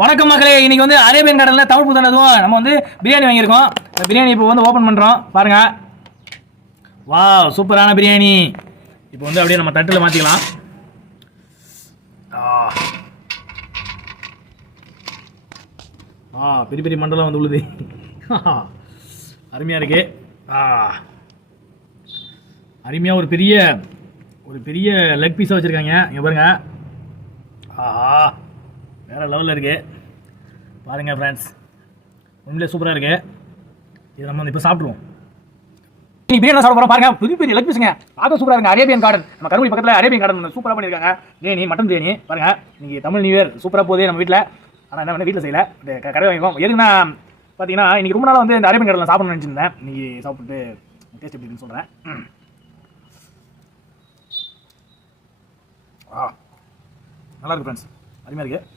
வணக்கம் மக்களே, இன்னைக்கு வந்து அரேபியன் கார்டனில் தமிழ் புத்தானதும் நம்ம வந்து பிரியாணி வாங்கியிருக்கோம். பிரியாணி இப்போ வந்து ஓப்பன் பண்ணுறோம் பாருங்க. வா, சூப்பரான பிரியாணி. இப்போ வந்து அப்படியே நம்ம தட்டில் மாற்றிக்கலாம். பெரிய பெரிய மண்டலம் வந்து உள்ளது. அருமையாக இருக்கு. அருமையாக ஒரு பெரிய லெக் பீஸாக வச்சுருக்காங்க. இங்கே பாருங்க. வேறு லெவலில் இருக்குது பாருங்கள் ஃப்ரெண்ட்ஸ், உண்மையிலே சூப்பராக இருக்குது. இதை நம்ம வந்து இப்போ சாப்பிட்ருவோம். நீங்கள் பிரியாணி சாப்பிட போகிறோம் பாருங்கள். பெரிய பெரிய லெக் பீஸுங்க, பார்க்க சூப்பராக இருக்குது. அரேபியன் கார்டன், நம்ம கருமணி பக்கத்தில் அரேபியன் கார்டன் சூப்பராக பண்ணியிருக்காங்க. பிரியாணி, மட்டன் பிரியாணி பாருங்கள். இன்றைக்கி தமிழ் நியூ இயர் சூப்பராக போகுது நம்ம வீட்டில். ஆனால் என்ன வீட்டில் செய்யலை, கடை வாங்கிக்கோம். எதுக்குன்னா பார்த்தீங்கன்னா இன்றைக்கி ரொம்ப நாளாக வந்து இந்த அரேபியன் கார்டனில் சாப்பிடணும்னு நினச்சிருந்தேன். இன்றைக்கி சாப்பிட்டு டேஸ்ட் எப்படி இருக்குன்னு சொல்கிறேன். நல்லா இருக்குது ஃப்ரெண்ட்ஸ், அருமையாக இருக்குது.